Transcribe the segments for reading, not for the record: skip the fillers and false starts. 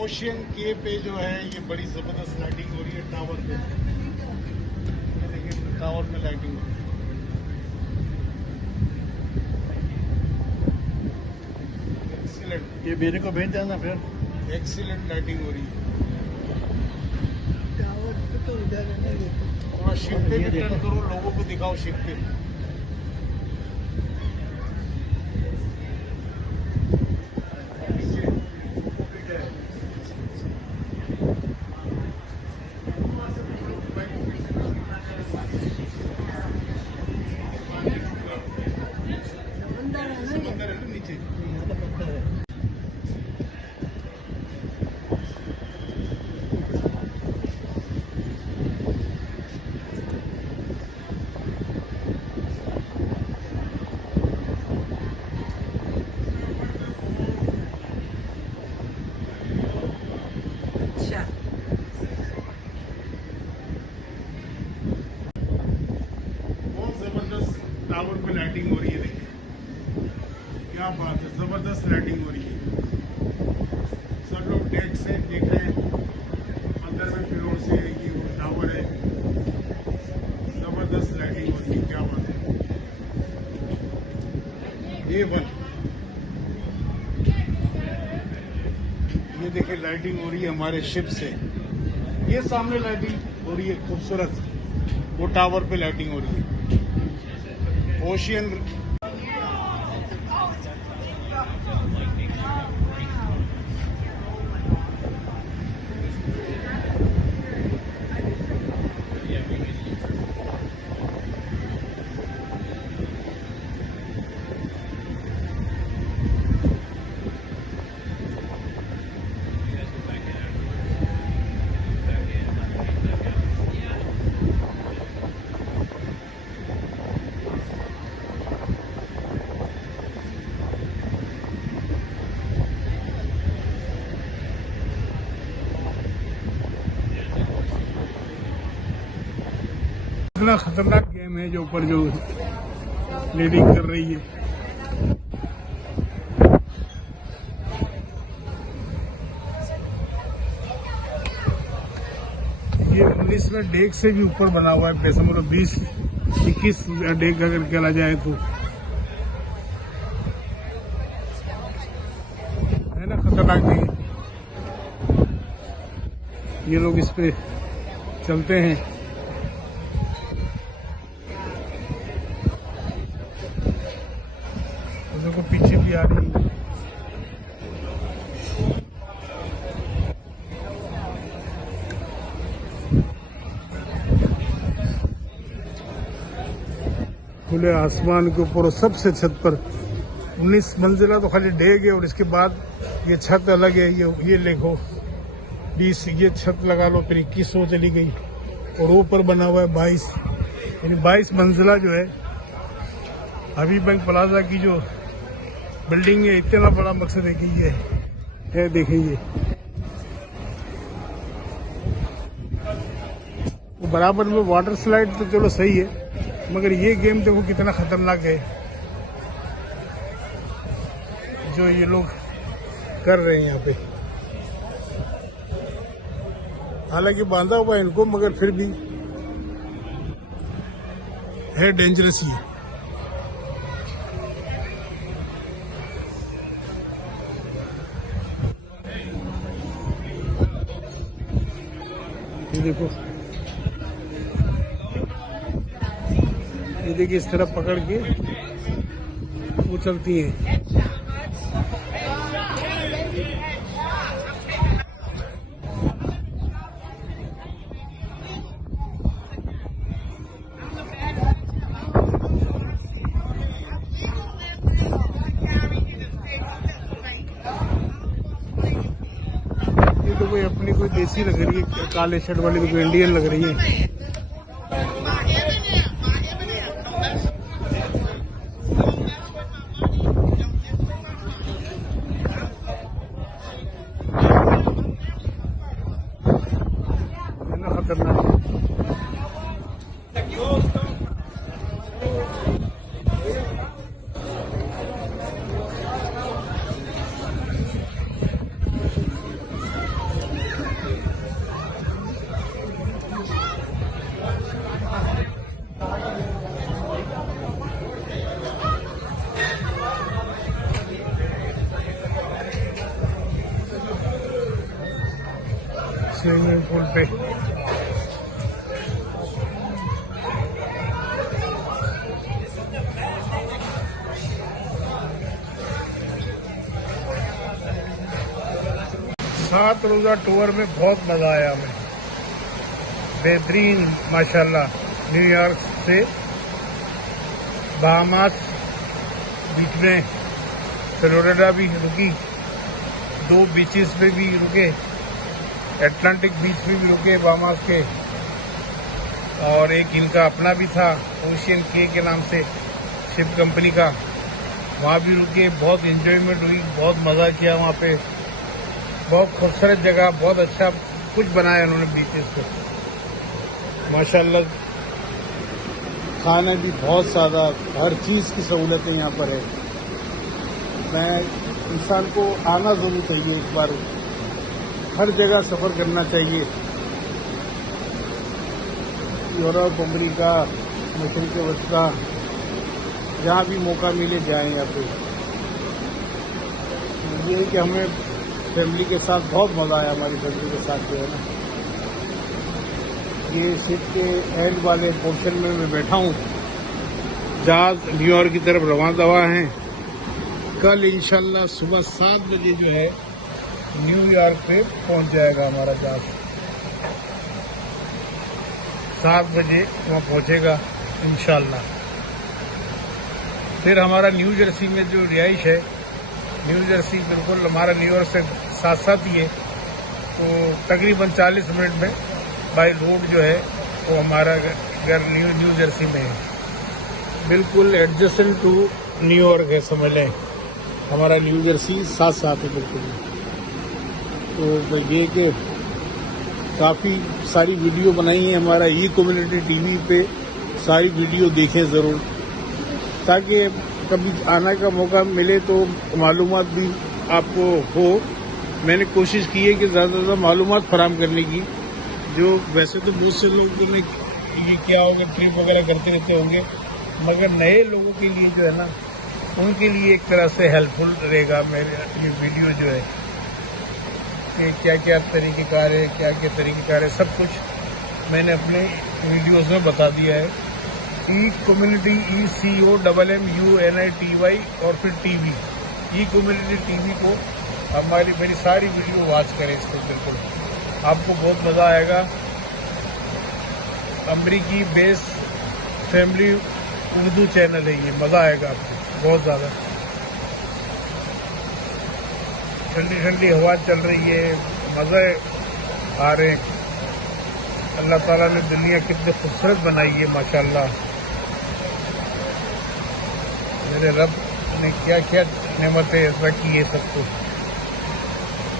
Ocean के पे जो है ये बड़ी जबरदस्त लाइटिंग हो रही है टावर पे। ये देखिए टावर पे लाइटिंग हो रही है। एक्सीलेंट, ये मेरे को भेज देना फिर। एक्सीलेंट लाइटिंग हो रही है। टावर पे तो उधर है ना, देखो थोड़ा शिप पे भी टर्न करो, लोगों को दिखाओ शिप पे। अंदर है ना, अंदर है ना नीचे। यहाँ तो पत्थर है। अच्छा, बहुत जबरदस्त टावर पे लाइटिंग हो रही है। देखिए क्या बात है, जबरदस्त लाइटिंग हो रही है। सब लोग डेक से देख रहे हैं, अंदर में फ्लोर से ये वो टावर है। जबरदस्त लाइटिंग हो रही है, क्या बात है। A1 ये देखिए लाइटिंग हो रही है हमारे शिप से। ये सामने लाइटिंग हो रही है खूबसूरत, वो टावर पे लाइटिंग हो रही है। ओशियन इतना खतरनाक गेम है जो ऊपर जो लीडिंग कर रही है। ये 19वें डेक से भी ऊपर बना हुआ है, पैसा मतलब 20-21 डेक अगर चला जाए तो है ना, खतरनाक नहीं। ये लोग इस पे चलते हैं। देखो पीछे भी आ रही है। खुले आसमान के ऊपर और सबसे छत पर 19 मंजिला तो खाली डेग है, और इसके बाद ये छत अलग है। ये देखो 20, ये छत लगा लो, फिर 2100 चली गई, और ऊपर बना हुआ है 22, यानी 22 मंजिला जो है हबीब बैंक प्लाजा की जो बिल्डिंग है। इतना बड़ा मकसद है कि ये है, देखिए वो बराबर में वाटर स्लाइड तो चलो सही है, मगर ये गेम देखो कितना खतरनाक है जो ये लोग कर रहे हैं यहाँ पे। हालांकि बांधा हुआ है इनको, मगर फिर भी है डेंजरस ये। ये देखो, ये देखिए इस तरह पकड़ के वो चलती है। ये तो कोई अपनी कोई देसी लग रही है, काले शर्ट वाली तो कोई इंडियन लग रही है। खतरनाक 7 रोज़ा टूर में बहुत मज़ा आया हमें, बेहतरीन माशाल्लाह। न्यूयॉर्क से बहामास बीच में फ्लोरिडा भी रुकी, 2 बीचेस पे भी रुके, एटलांटिक बीच पे भी रुके बहामास के, और एक इनका अपना भी था ओशियन के नाम से शिप कंपनी का, वहाँ भी रुके। बहुत एंजॉयमेंट हुई, बहुत मज़ा किया वहाँ पे। बहुत खूबसूरत जगह, बहुत अच्छा कुछ बनाया उन्होंने बीचेस को माशाल्लाह। खाना भी बहुत ज़्यादा, हर चीज़ की सहूलतें यहाँ पर है। मैं इंसान को आना ज़रूर चाहिए, एक बार हर जगह सफ़र करना चाहिए। यूरोप, अमेरिका, मशरिक़ वस्ता, जहाँ भी मौका मिले जाएं यहाँ पे। ये है कि हमें फैमिली के साथ बहुत मज़ा आया, हमारी फैमिली के साथ जो है ना। ये शिप के एंड वाले पोर्शन में मैं बैठा हूँ, जहाज न्यूयॉर्क की तरफ रवाना हुआ है। कल इंशाल्लाह सुबह 7 बजे जो है न्यूयॉर्क पे पहुँच जाएगा हमारा जहाज। 7 बजे वहाँ पहुँचेगा इंशाल्लाह। फिर हमारा न्यू जर्सी में जो रिहाइश है, न्यू जर्सी बिल्कुल हमारा न्यूयॉर्क से साथ साथ ही है, तो तकरीबन 40 मिनट में बाई रोड जो है वो हमारा घर न्यू जर्सी में है, बिल्कुल एडजेसेंट टू न्यूयॉर्क है, समझ लें। हमारा न्यू जर्सी साथ साथ है बिल्कुल। तो ये कि काफ़ी सारी वीडियो बनाई है हमारा ई कम्युनिटी टीवी पे, सारी वीडियो देखें ज़रूर, ताकि कभी आने का मौका मिले तो मालूमात भी आपको हो। मैंने कोशिश की है कि ज़्यादा से ज़्यादा मालूमात फराहम करने की। जो वैसे तो बहुत से लोग ने ये किया होगा, ट्रिप वगैरह करते रहते होंगे, मगर नए लोगों के लिए जो है ना, उनके लिए एक तरह से हेल्पफुल रहेगा मेरे ये वीडियो जो है, कि क्या क्या तरीक़ेकार है, क्या क्या तरीक़ेकार है, सब कुछ मैंने अपने वीडियोस में बता दिया है। ई कम्युनिटी ECOMMUNITY और फिर टीवी, ई कम्युनिटी टीवी को मेरी सारी वीडियो वॉच करें इसको, बिल्कुल आपको बहुत मज़ा आएगा। अमरीकी बेस फैमिली उर्दू चैनल है ये, मज़ा आएगा आपको बहुत ज़्यादा। ठंडी ठंडी हवा चल रही है, मज़े आ रहे हैं। अल्लाह ताला ने दुनिया कितनी खूबसूरत बनाई है माशाल्लाह। मेरे रब ने क्या क्या नेमतें ऐसा की है सब कुछ,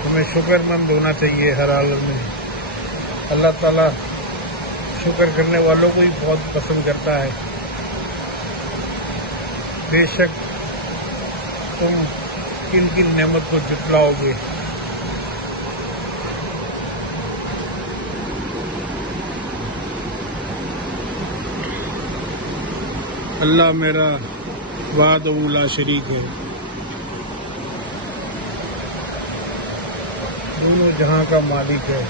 हमें शुक्रमंद होना चाहिए हर हालत में। अल्लाह ताला शुक्र करने वालों को ही बहुत पसंद करता है। बेशक तुम किन किन नेमत को जुटलाओगे। अल्लाह मेरा वाहदहू ला शरीक है, दोनों जहां का मालिक है।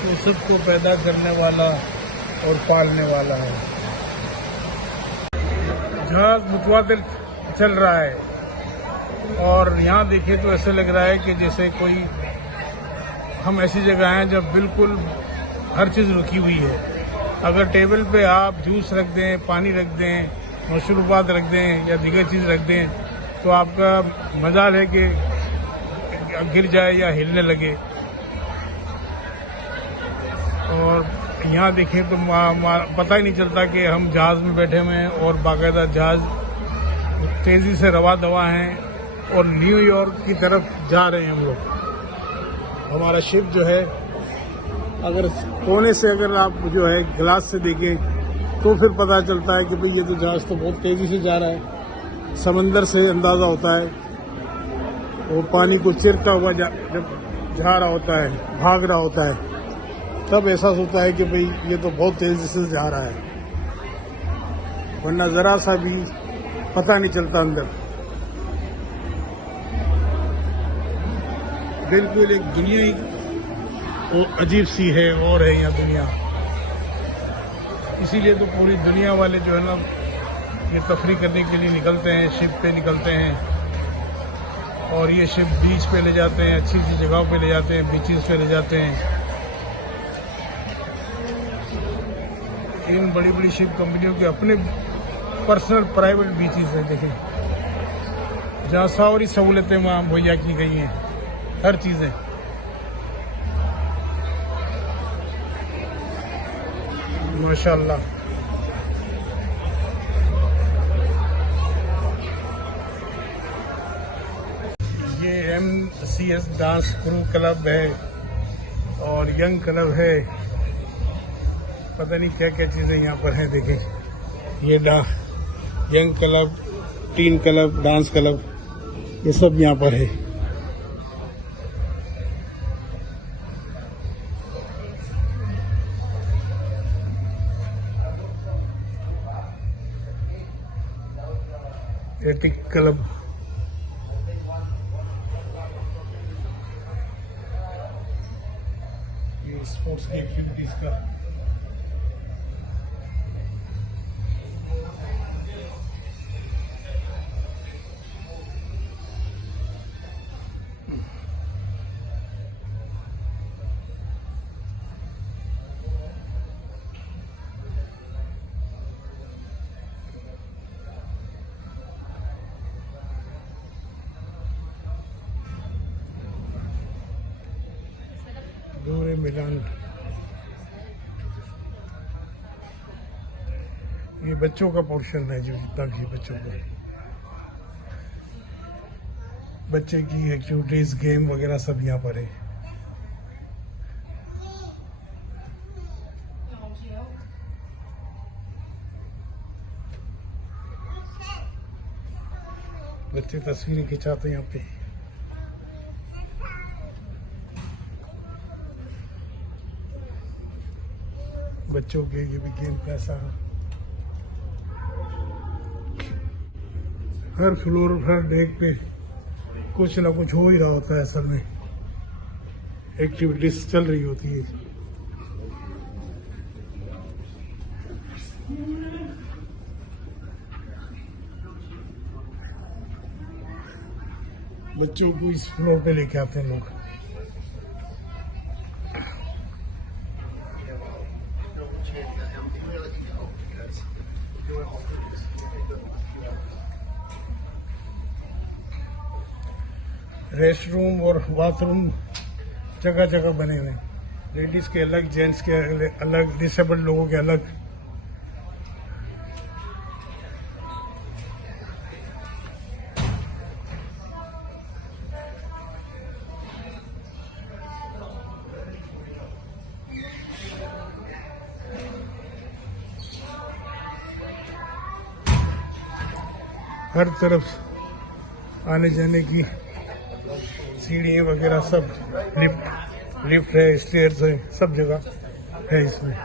वो सबको पैदा करने वाला और पालने वाला है। जहाज मुतवातिर चल रहा है और यहाँ देखें तो ऐसे लग रहा है कि जैसे कोई हम ऐसी जगह हैं जब बिल्कुल हर चीज़ रुकी हुई है। अगर टेबल पे आप जूस रख दें, पानी रख दें, मशरूबात रख दें या दीगर चीज़ रख दें तो आपका मजाल है कि गिर जाए या हिलने लगे। और यहाँ देखें तो पता ही नहीं चलता कि हम जहाज़ में बैठे हुए हैं और बाकायदा जहाज़ तेज़ी से रवा दवा हैं और न्यूयॉर्क की तरफ जा रहे हैं हम लोग। हमारा शिप जो है, अगर कोने से अगर आप जो है गिलास से देखें तो फिर पता चलता है कि भाई ये तो जहाज़ तो बहुत तेज़ी से जा रहा है। समंदर से अंदाज़ा होता है, वो पानी को चिरता हुआ जब जा रहा होता है, भाग रहा होता है, तब एहसास होता है कि भाई ये तो बहुत तेज़ी से जा रहा है, वरना ज़रा सा भी पता नहीं चलता अंदर। बिल्कुल एक दुनिया ही वो अजीब सी है और है यहाँ दुनिया। इसीलिए तो पूरी दुनिया वाले जो है ना ये तफरी करने के लिए निकलते हैं, शिप पे निकलते हैं और ये शिप बीच पे ले जाते हैं, अच्छी अच्छी जगहों पे ले जाते हैं, बीचेस पे ले जाते हैं। इन बड़ी बड़ी शिप कंपनियों के अपने पर्सनल प्राइवेट बीचेस हैं, देखें, जहाँ सारी सहूलतें वहाँ मुहैया की गई हैं, हर चीज़ें। माशाल्लाह। ये MCS डांस क्रू क्लब है और यंग क्लब है, पता नहीं क्या क्या चीज़ें यहाँ पर हैं। देखें, ये young club, tin club, dance club, ये सब यहाँ पर है। एथिक क्लब, ये स्पोर्ट्स की एक्टिविटीज का। नूरे मिलन, ये बच्चों का पोर्शन है, जो जितना भी बच्चों को, बच्चे की एक्टिविटीज, गेम वगैरह सब यहाँ पर है। बच्चे तस्वीरें खिंचाते हैं यहाँ पे। बच्चों के ये भी गेम का सारा, हर फ्लोर, हर डेक पे कुछ ना कुछ हो ही रहा होता है। असल में एक्टिविटीज चल रही होती है। बच्चों को इस फ्लोर पे लेके आते हैं लोग। रेस्ट रूम और बाथरूम जगह जगह बने हुए हैं, लेडीज के अलग, जेंट्स के अलग, डिसेबल्ड लोगों के अलग। हर तरफ आने जाने की सीढ़ी वगैरह सब, लिफ्ट है, स्टेयर्स है, सब जगह है इसमें।